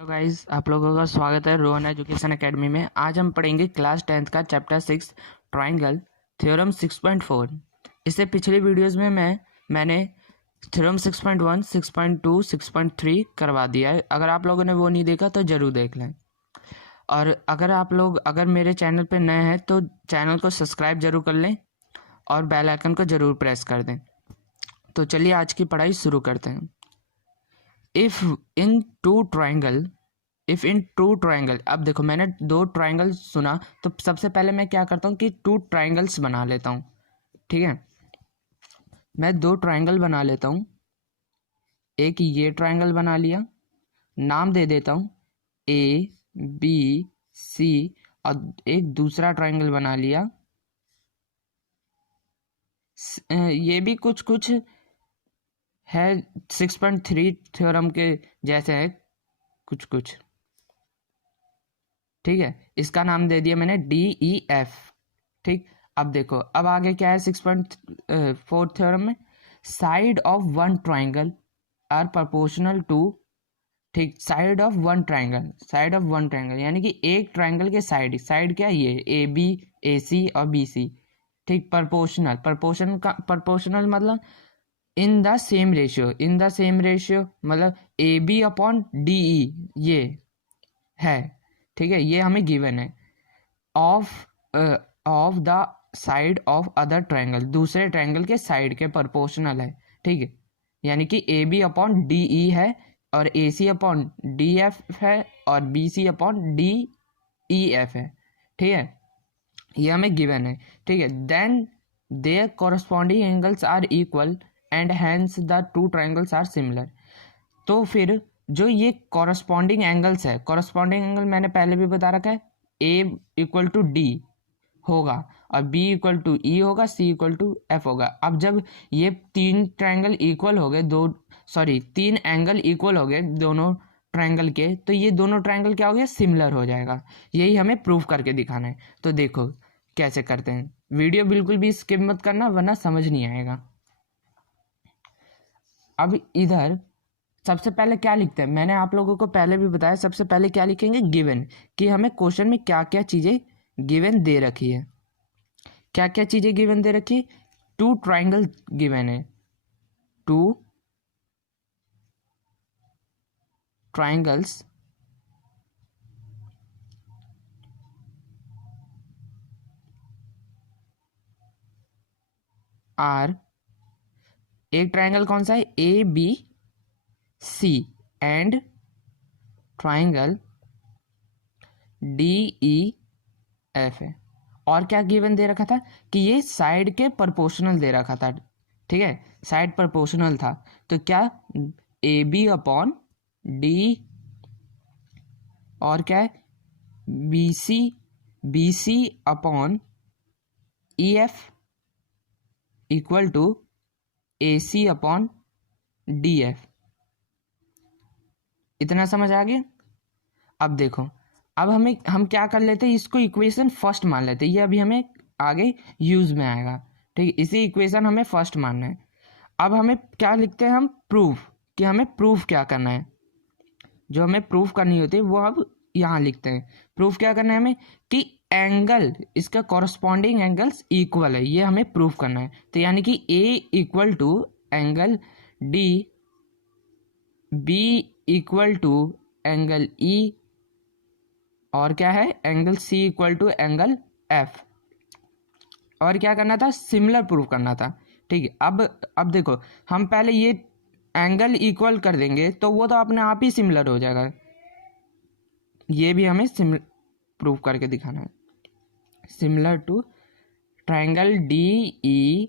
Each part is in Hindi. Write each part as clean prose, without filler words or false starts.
हेलो गाइस, आप लोगों का स्वागत है रोहन एजुकेशन एकेडमी में। आज हम पढ़ेंगे क्लास 10th का चैप्टर 6 ट्राइंगल थ्योरम 6.4। इससे पिछली वीडियोस में मैंने थ्योरम 6.1, 6.2, 6.3 करवा दिया है। अगर आप लोगों ने वो नहीं देखा तो ज़रूर देख लें। और अगर मेरे चैनल पे नए हैं तो चैनल को सब्सक्राइब जरूर कर लें और बेल आइकन को ज़रूर प्रेस कर दें। तो चलिए आज की पढ़ाई शुरू करते हैं। If in two triangle if in two triangle, अब देखो मैंने दो ट्राइंगल सुना तो सबसे पहले मैं क्या करता हूँ कि टू ट्राइंगल्स बना लेता हूँ। ठीक है, मैं दो ट्राइंगल बना लेता हूँ। एक ये ट्राइंगल बना लिया, नाम दे देता हूँ ए बी सी, और एक दूसरा ट्राइंगल बना लिया। ये भी कुछ कुछ है 6.3 थ्योरम के जैसे है कुछ कुछ। ठीक है, इसका नाम दे दिया मैंने डी ई एफ। ठीक, अब देखो अब आगे क्या है 6.4 थ्योरम में, side of one triangle are proportional to. ठीक, साइड ऑफ वन ट्राइंगल यानी कि एक ट्राइंगल के साइड, साइड क्या है ये ए बी, ए सी और बी सी। ठीक, प्रोपोर्शनल मतलब इन द सेम रेशियो मतलब A B upon D E ये है। ठीक है, ये हमें गिवन है। Of the side of other triangle, दूसरे ट्रायंगल के साइड के प्रोपोर्शनल है। ठीक है, यानी कि A B upon D E है और A C upon D F है और B C upon D E F है। ठीक है, ये हमें गिवन है। ठीक है, then their corresponding angles are equal and hence the two triangles are similar. तो फिर जो ये कॉरस्पॉन्डिंग एंगल्स है, कॉरस्पॉन्डिंग एंगल मैंने पहले भी बता रखा है, ए इक्वल टू डी होगा और बी इक्वल टू ई होगा, सी इक्वल टू एफ होगा। अब जब ये तीन ट्रायंगल इक्वल हो गए, तीन एंगल इक्वल हो गए दोनों ट्रायंगल के, तो ये दोनों ट्रायंगल क्या हो गया, सिमिलर हो जाएगा। यही हमें प्रूफ करके दिखाना है। तो देखो कैसे करते हैं, वीडियो बिल्कुल भी स्किप मत करना वरना समझ नहीं आएगा। अब इधर सबसे पहले क्या लिखते हैं, मैंने आप लोगों को पहले भी बताया, सबसे पहले क्या लिखेंगे, गिवन, कि हमें क्वेश्चन में क्या क्या चीज़ें गिवन दे रखी है। क्या क्या चीज़ें गिवन दे रखी है, टू ट्राइंगल गिवन है, टू ट्राइंगल्स आर, एक ट्राइंगल कौन सा है, A B C, and triangle D E F है। और क्या गिवन दे रखा था कि ये साइड के प्रोपोर्शनल दे रखा था। ठीक है, साइड प्रोपोर्शनल था, तो क्या ए बी अपॉन डी, और क्या है B C upon E F equal to A C upon D F. इतना समझ आ गया। अब देखो, अब हम क्या कर लेते हैं, इसको इक्वेशन फर्स्ट मान लेते हैं, ये अभी हमें आगे यूज में आएगा। ठीक है, इसी इक्वेशन हमें फर्स्ट मानना है। अब हमें क्या लिखते हैं, हम प्रूफ, कि हमें प्रूफ क्या करना है, जो हमें प्रूफ करनी होती है वो अब यहाँ लिखते हैं। प्रूफ क्या करना है हमें, कि एंगल, इसका कॉरस्पॉन्डिंग एंगल्स इक्वल है, ये हमें प्रूफ करना है। तो यानी कि A equal to angle D, B equal to angle E, और क्या है angle C equal to angle F. और क्या करना था, सिमिलर प्रूफ करना था। ठीक है, अब देखो, हम पहले ये एंगल इक्वल कर देंगे तो वो तो अपने आप ही सिमिलर हो जाएगा। ये भी हमें सिमिलर प्रूफ करके दिखाना है, similar to triangle D E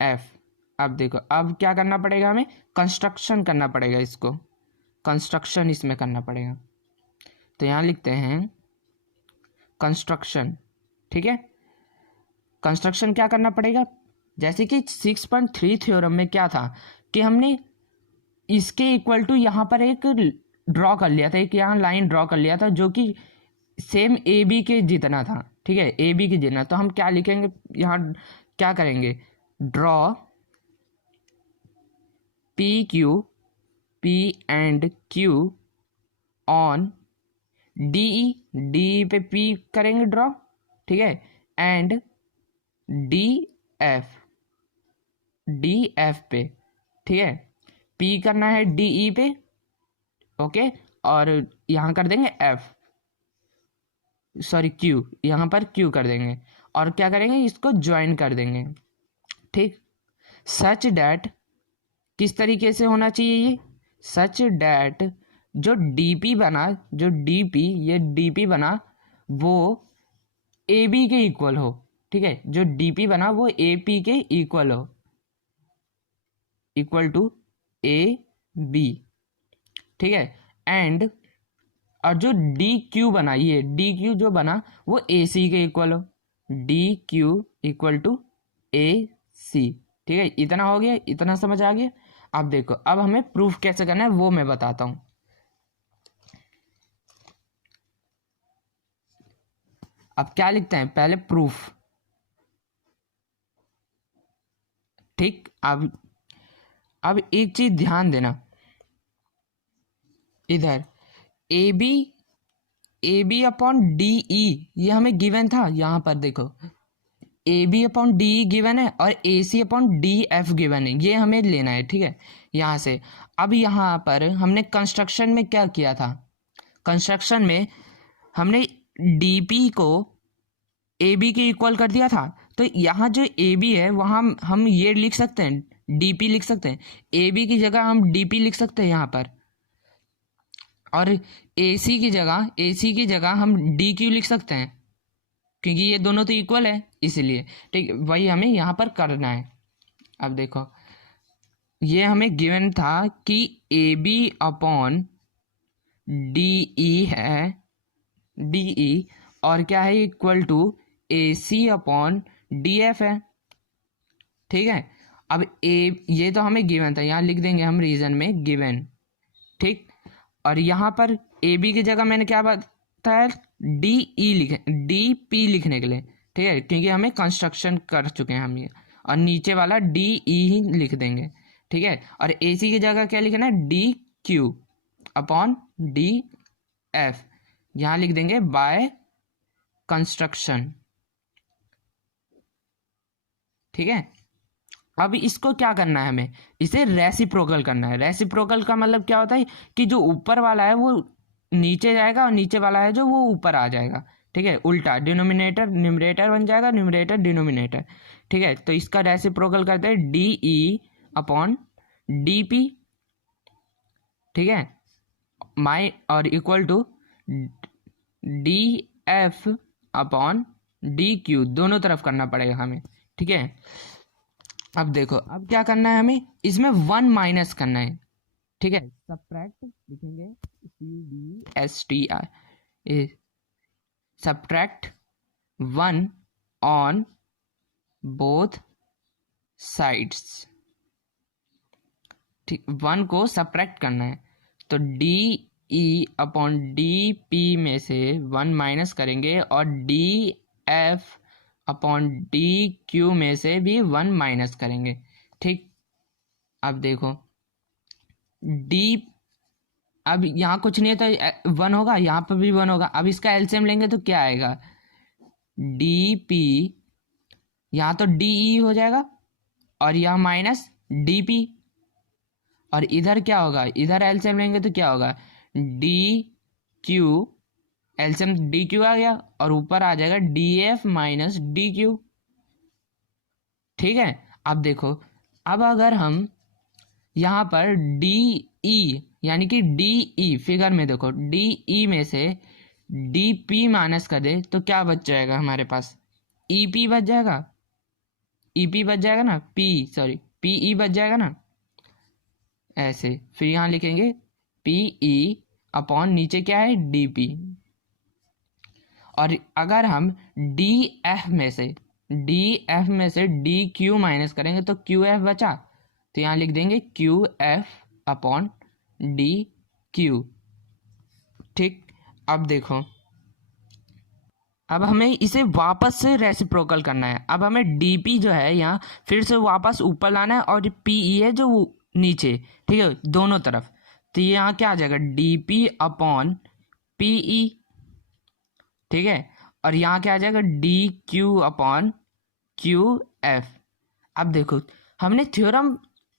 F. अब देखो, अब क्या करना पड़ेगा, हमें कंस्ट्रक्शन करना पड़ेगा, इसको कंस्ट्रक्शन इसमें करना पड़ेगा। तो यहाँ लिखते हैं कंस्ट्रक्शन। ठीक है, कंस्ट्रक्शन क्या करना पड़ेगा, जैसे कि 6.3 थ्योरम में क्या था कि हमने इसके इक्वल टू यहाँ पर एक ड्रॉ कर लिया था, एक यहाँ लाइन ड्रॉ कर लिया था जो कि सेम ए बी के जितना था। ठीक है, ए बी के जितना, तो हम क्या लिखेंगे यहाँ, क्या करेंगे, draw P Q, P and Q on DE, DE पे P करेंगे ड्रॉ, ठीक है, एंड DF, DF पे, ठीक है, P करना है DE पे, ओके, और यहाँ कर देंगे F, सॉरी Q, यहाँ पर Q कर देंगे, और क्या करेंगे, इसको ज्वाइन कर देंगे, ठीक, सच डैट, किस तरीके से होना चाहिए ये, सच डैट जो DP बना, जो DP, ये DP बना वो AB के इक्वल हो, ठीक है, जो DP बना वो AP के इक्वल हो, इक्वल टू AB, ठीक है, एंड और जो DQ बना, ये DQ जो बना वो AC के इक्वल हो, DQ इक्वल टू AC, ठीक है, इतना हो गया, इतना समझ आ गया। अब देखो, अब हमें प्रूफ कैसे करना है वो मैं बताता हूं। अब क्या लिखते हैं, पहले प्रूफ, ठीक। अब एक चीज ध्यान देना, इधर AB अपॉन DE ये हमें गिवन था, यहां पर देखो AB अपॉन DE गिवन है और AC अपॉन DF गिवन है, ये हमें लेना है, ठीक है, यहां से। अब यहां पर हमने कंस्ट्रक्शन में क्या किया था, कंस्ट्रक्शन में हमने DP को AB के इक्वल कर दिया था, तो यहाँ जो AB है वहाँ हम ये लिख सकते हैं, DP लिख सकते हैं, AB की जगह हम DP लिख सकते हैं यहाँ पर, और AC की जगह हम DQ लिख सकते हैं, क्योंकि ये दोनों तो इक्वल है इसलिए, ठीक, वही हमें यहाँ पर करना है। अब देखो, ये हमें गिवन था कि AB अपॉन DE है, DE, और क्या है, equal to AC upon DF है, ठीक है। अब ये तो हमें गिवन था, यहाँ लिख देंगे हम रीजन में गिवन, ठीक, और यहाँ पर AB की जगह मैंने क्या बताया, DP लिखने के लिए, ठीक है, क्योंकि हमें कंस्ट्रक्शन कर चुके हैं हम ये, और नीचे वाला DE ही लिख देंगे, ठीक है, और AC की जगह क्या लिखना है, DQ अपॉन DF, यहाँ लिख देंगे बाय कंस्ट्रक्शन, ठीक है। अब इसको क्या करना है, हमें इसे रेसिप्रोकल करना है। रेसिप्रोकल का मतलब क्या होता है कि जो ऊपर वाला है वो नीचे जाएगा और नीचे वाला है जो वो ऊपर आ जाएगा, ठीक है, उल्टा, डिनोमिनेटर न्यूमरेटर बन जाएगा, न्यूमरेटर डिनोमिनेटर, ठीक है। तो इसका रेसिप्रोकल करते हैं DE अपॉन DP, ठीक है, माई और equal to DF upon DQ, दोनों तरफ करना पड़ेगा हमें, ठीक है। अब देखो, अब क्या करना है, हमें इसमें 1 माइनस करना है, ठीक है, सब्ट्रैक्ट लिखेंगे CBSTR, subtract 1 on both sides, ठीक, 1 को सब्ट्रैक्ट करना है, तो DE अपॉन DP में से 1 माइनस करेंगे और DF अपॉन DQ में से भी 1 माइनस करेंगे, ठीक। अब देखो अब यहाँ कुछ नहीं है तो 1 होगा, यहाँ पर भी 1 होगा। अब इसका एलसीएम लेंगे तो क्या आएगा, DP, यहाँ तो DE हो जाएगा और यहाँ माइनस DP, और इधर क्या होगा, इधर एलसीएम लेंगे तो क्या होगा, DQ, एलसीएम DQ आ गया और ऊपर आ जाएगा DF माइनस DQ, ठीक है। अब देखो, अब अगर हम यहाँ पर DE यानी कि DE फिगर में देखो, DE में से DP माइनस कर दे तो क्या बच जाएगा हमारे पास, EP बच जाएगा, EP बच जाएगा ना, PE बच जाएगा ना, ऐसे। फिर यहाँ लिखेंगे PE अपॉन नीचे क्या है DP, और अगर हम DF में से DQ माइनस करेंगे तो QF बचा, तो यहाँ लिख देंगे QF अपॉन DQ, ठीक। अब देखो, अब हमें इसे वापस से रेसिप्रोकल करना है। अब हमें DP जो है यहाँ फिर से वापस ऊपर लाना है और PE है जो नीचे, ठीक है, दोनों तरफ। तो ये यहाँ क्या आ जाएगा, D P upon P E, ठीक है। और यहाँ क्या आ जाएगा, D Q upon Q F. अब देखो हमने थ्योरम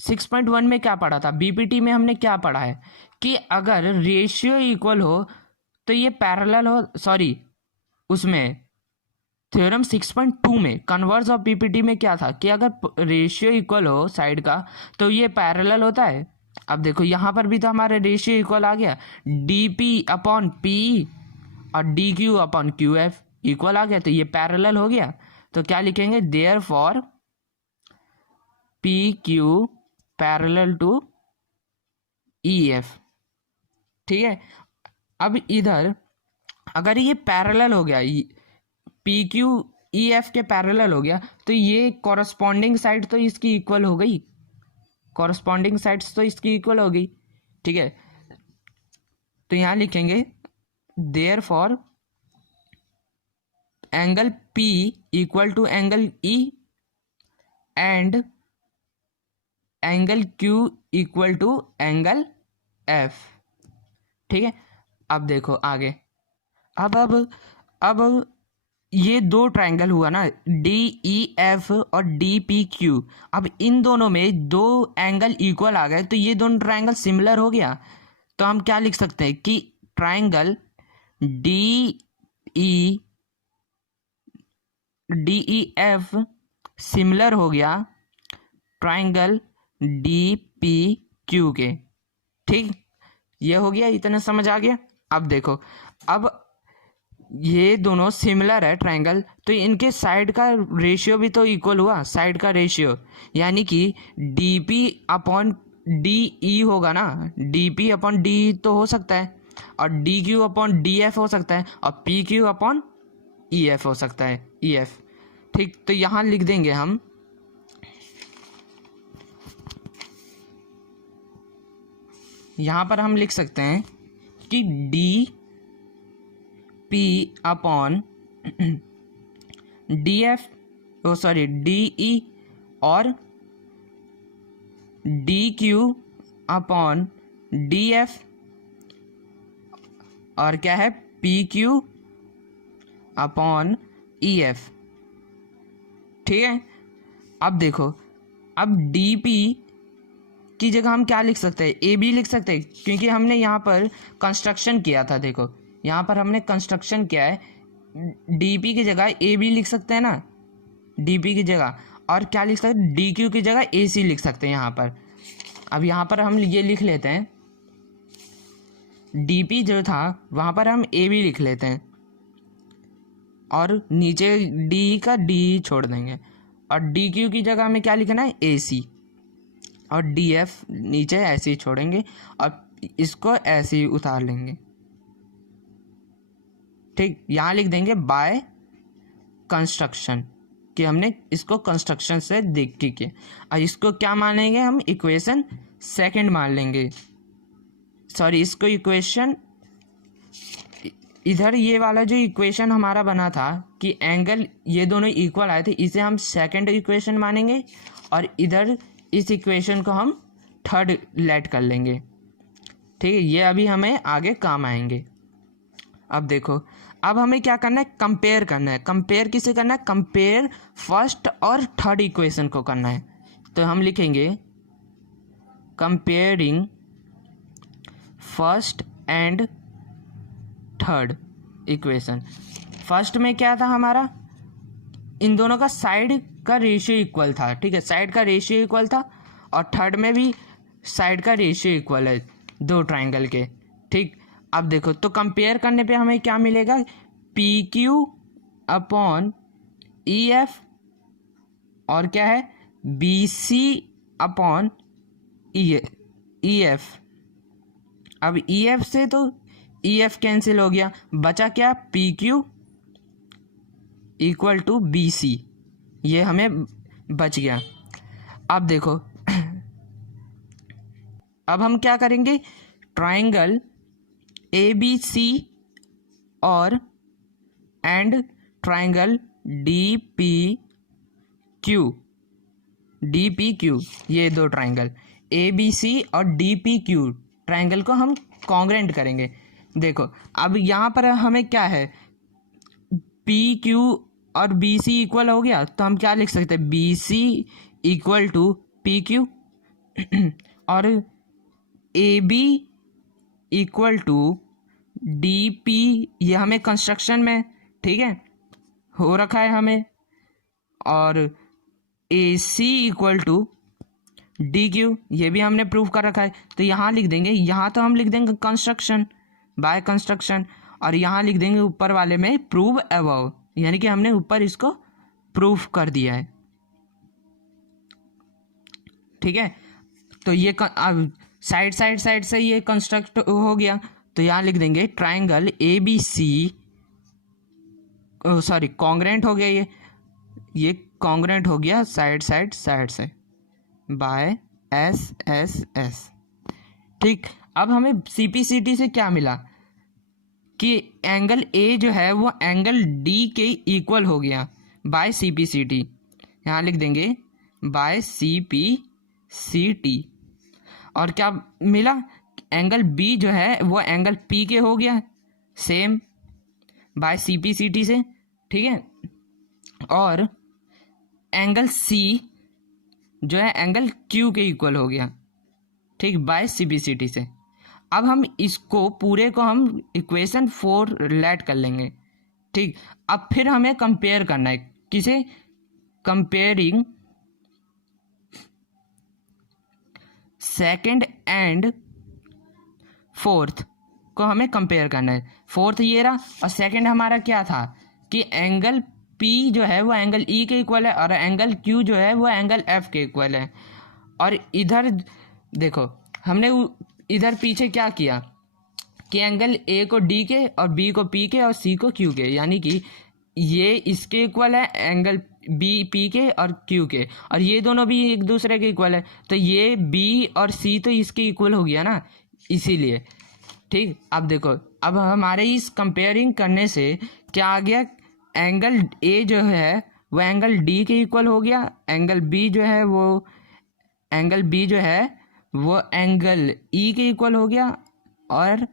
6.1 में क्या पढ़ा था, बीपीटी में हमने क्या पढ़ा है कि अगर रेशियो इक्वल हो तो ये पैरेलल हो, सॉरी उसमें थ्योरम 6.2 में कन्वर्स ऑफ पीपीटी में क्या था कि अगर रेशियो इक्वल हो साइड का तो ये पैरेलल होता है। अब देखो यहाँ पर भी तो हमारा रेशियो इक्वल आ गया, डी पी अपॉन पी और D Q upon Q F equal आ गया, तो ये पैरेलल हो गया। तो क्या लिखेंगे, there for P Q parallel to E F, ठीक है। अब इधर अगर ये पैरेलल हो गया, पी क्यू ई एफ के पैरेलल हो गया, तो ये कॉरस्पॉन्डिंग साइड तो इसकी इक्वल हो गई, कॉरस्पॉन्डिंग साइड्स तो इसकी इक्वल हो गई, ठीक है। तो यहाँ लिखेंगे देयर फॉर एंगल P equal to angle E and angle Q equal to angle F, ठीक है। अब देखो आगे, अब ये दो ट्रायंगल हुआ ना, डी ई एफ और डी पी क्यू। अब इन दोनों में दो एंगल इक्वल आ गए, तो ये दोनों ट्रायंगल सिमिलर हो गया। तो हम क्या लिख सकते हैं कि triangle D E F similar हो गया ट्रायंगल डी पी क्यू के, ठीक। ये हो गया, इतना समझ आ गया। अब देखो, अब ये दोनों सिमिलर है ट्रायंगल, तो इनके साइड का रेशियो भी तो इक्वल हुआ, साइड का रेशियो, यानी कि डी पी अपॉन डी ई होगा ना, डी पी अपॉन डी तो हो सकता है, और D Q upon D F हो सकता है, और P Q upon E F हो सकता है, ई एफ, ठीक। तो यहाँ लिख देंगे हम यहाँ पर हम लिख सकते हैं कि D P upon D F, oh sorry D E, और D Q upon D F, और क्या है P Q upon E F, ठीक है। अब देखो, अब डी पी की जगह हम क्या लिख सकते हैं, ए बी लिख सकते हैं, क्योंकि हमने यहाँ पर कंस्ट्रक्शन किया था। देखो यहाँ पर हमने कंस्ट्रक्शन किया है, डी पी की जगह ए बी लिख सकते हैं ना, डी पी की जगह, और क्या लिख सकते हैं, डी क्यू की जगह ए सी लिख सकते हैं यहाँ पर। अब यहाँ पर हम ये लिख लेते हैं, डी पी जो था वहाँ पर हम ए बी लिख लेते हैं, और नीचे डी का डी छोड़ देंगे, और डी क्यू की जगह हमें क्या लिखना है, ए सी, और डी एफ नीचे ऐसे ही छोड़ेंगे, और इसको ऐसे ही उतार लेंगे, ठीक। यहाँ लिख देंगे बाय कंस्ट्रक्शन, कि हमने इसको कंस्ट्रक्शन से देख के किया। और इसको क्या मानेंगे हम, इक्वेशन सेकंड मान लेंगे, सॉरी इसको इक्वेशन, इधर ये वाला जो इक्वेशन हमारा बना था कि एंगल ये दोनों इक्वल आए थे, इसे हम सेकंड इक्वेशन मानेंगे, और इधर इस इक्वेशन को हम थर्ड लेट कर लेंगे, ठीक है। ये अभी हमें आगे काम आएंगे। अब देखो, अब हमें क्या करना है, कंपेयर करना है। कंपेयर किसे करना है, कंपेयर फर्स्ट और थर्ड इक्वेशन को करना है। तो हम लिखेंगे comparing first and third equation. First में क्या था हमारा, इन दोनों का साइड का रेशियो इक्वल था, ठीक है, साइड का रेशियो इक्वल था, और थर्ड में भी साइड का रेशियो इक्वल है दो ट्रायंगल के, ठीक। अब देखो, तो कंपेयर करने पे हमें क्या मिलेगा, P Q upon E F, और क्या है B C upon E F. अब ई एफ से तो ई एफ कैंसिल हो गया, बचा क्या, P Q equal to B C, ये हमें बच गया। अब देखो, अब हम क्या करेंगे, ट्रायंगल ए बी सी और and triangle D P Q, ये दो ट्रायंगल ए बी सी और डी पी क्यू ट्राइंगल को हम कॉन्ग्रेंट करेंगे। देखो अब यहाँ पर हमें क्या है, पी क्यू और बी सी इक्वल हो गया, तो हम क्या लिख सकते हैं, B C equal to P Q और A B equal to D P, ये हमें कंस्ट्रक्शन में ठीक है हो रखा है हमें, और A C equal to D Q, ये भी हमने प्रूव कर रखा है। तो यहाँ लिख देंगे, यहाँ तो हम लिख देंगे कंस्ट्रक्शन बाय कंस्ट्रक्शन, और यहाँ लिख देंगे ऊपर वाले में प्रूव अबव, यानी कि हमने ऊपर इसको प्रूफ कर दिया है। ठीक है, तो ये अब साइड साइड साइड से ये कंस्ट्रक्ट हो गया, तो यहाँ लिख देंगे triangle A B C, sorry congruent हो गया, ये कॉन्ग्रेंट हो गया साइड साइड साइड से बाय एस एस एस। ठीक, अब हमें CPCT से क्या मिला कि एंगल ए जो है वो एंगल डी के इक्वल हो गया बाय CPCT, यहाँ लिख देंगे बाय CPCT। और क्या मिला, एंगल बी जो है वो एंगल पी के हो गया सेम बाय CPCT से। ठीक है, और एंगल सी जो है एंगल क्यू के इक्वल हो गया, ठीक, बाय CPCT से। अब हम इसको पूरे को हम इक्वेशन 4 लेट कर लेंगे। ठीक, अब फिर हमें कंपेयर करना है, किसे, कंपेयरिंग सेकंड एंड फोर्थ को हमें कंपेयर करना है। फोर्थ ये रहा, और सेकंड हमारा क्या था कि एंगल P जो है वो एंगल E के इक्वल है, और एंगल Q जो है वो एंगल F के इक्वल है। और इधर देखो हमने इधर पीछे क्या किया कि एंगल A को D के और B को P के और C को Q के, यानी कि ये इसके इक्वल है एंगल B P के और Q के, और ये दोनों भी एक दूसरे के इक्वल है, तो ये B और C तो इसके इक्वल हो गया ना, इसीलिए। ठीक, अब देखो अब हमारे इस कंपेयरिंग करने से क्या आ गया, एंगल A जो है वो एंगल D के इक्वल हो गया, एंगल B जो है वो एंगल E के इक्वल हो गया, और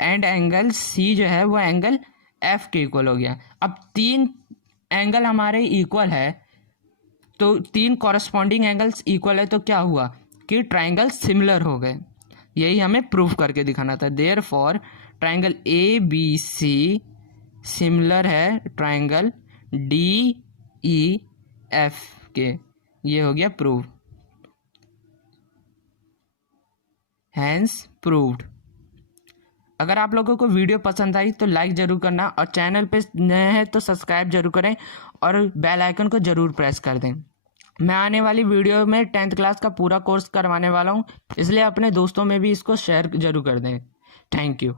एंगल C जो है वो एंगल F के इक्वल हो गया। अब 3 एंगल हमारे इक्वल है, तो 3 कॉरस्पॉन्डिंग एंगल्स इक्वल है, तो क्या हुआ कि ट्राइंगल सिमिलर हो गए। यही हमें प्रूफ करके दिखाना था। देयरफॉर ट्राइंगल ABC सिमिलर है ट्राइंगल DEF के, ये हो गया प्रूव, हैंस प्रूव्ड। अगर आप लोगों को वीडियो पसंद आई तो लाइक ज़रूर करना, और चैनल पे नए हैं तो सब्सक्राइब जरूर करें, और बेल आइकन को ज़रूर प्रेस कर दें। मैं आने वाली वीडियो में 10th क्लास का पूरा कोर्स करवाने वाला हूँ, इसलिए अपने दोस्तों में भी इसको शेयर जरूर कर दें। Thank you.